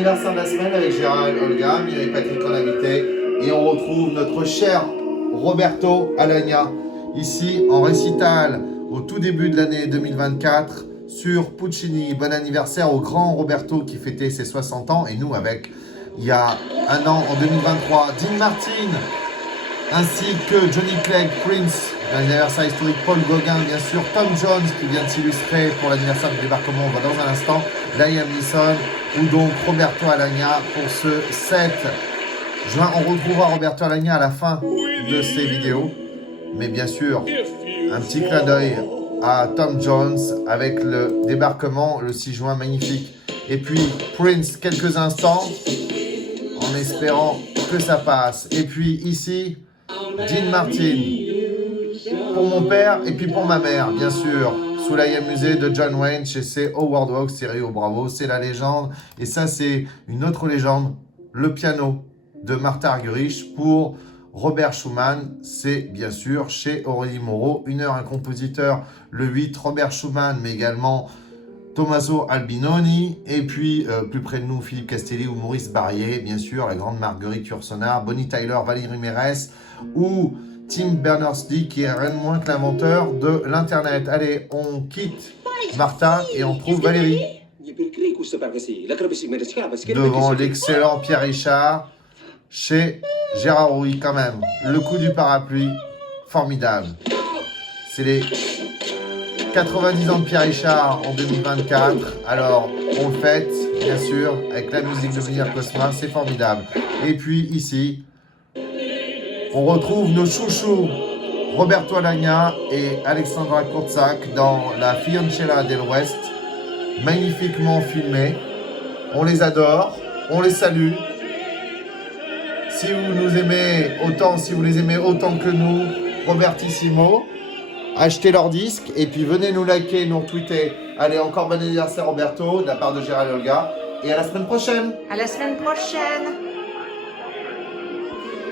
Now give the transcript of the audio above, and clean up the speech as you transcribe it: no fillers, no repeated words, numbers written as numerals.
Anniversaire de la semaine avec Gérard et Olga, Mireille et Patrick en invité. Et on retrouve notre cher Roberto Alagna, ici en récital au tout début de l'année 2024 sur Puccini. Bon anniversaire au grand Roberto qui fêtait ses 60 ans. Et nous avec, il y a un an, en 2023, Dean Martin, ainsi que Johnny Clegg, Prince, l'anniversaire historique, Paul Gauguin, bien sûr, Tom Jones qui vient de s'illustrer pour l'anniversaire du débarquement, on va dans un instant, Liam Neeson, ou donc Roberto Alagna pour ce 7 juin. On retrouvera Roberto Alagna à la fin de ces vidéos, mais bien sûr, un petit clin d'œil à Tom Jones avec le débarquement le 6 juin, magnifique. Et puis Prince, quelques instants, en espérant que ça passe. Et puis ici, Dean Martin, pour mon père et puis pour ma mère, bien sûr. Sous l'IM Musée de John Wayne, chez ses Howard Hawks, c'est Rio Bravo, c'est la légende. Et ça, c'est une autre légende, le piano de Martha Argerich pour Robert Schumann. C'est bien sûr chez Aurélie Moreau. Une heure, un compositeur, le 8, Robert Schumann, mais également Tommaso Albinoni, et puis plus près de nous, Philippe Castelli ou Maurice Barrier, bien sûr, la grande Marguerite Yourcenar, Bonnie Tyler, Valérie Mérès, ou Tim Berners-Lee, qui est rien de moins que l'inventeur de l'Internet. Allez, on quitte Martha et on trouve Valérie, devant l'excellent Pierre Richard, chez Gérard Rouy, quand même. Le coup du parapluie, formidable. C'est les 90 ans de Pierre Richard en 2024, alors on le fête, bien sûr, avec la musique de Venir Cosma, c'est formidable. Et puis ici, on retrouve nos chouchous, Roberto Alagna et Alexandra Kurtzak dans la Fiancella del West, magnifiquement filmé. On les adore, on les salue. Si vous nous aimez autant, si vous les aimez autant que nous, Robertissimo, achetez leur disque et puis venez nous liker, nous retweeter. Allez, encore bon anniversaire Roberto, de la part de Gérald et Olga. Et à la semaine prochaine. À la semaine prochaine.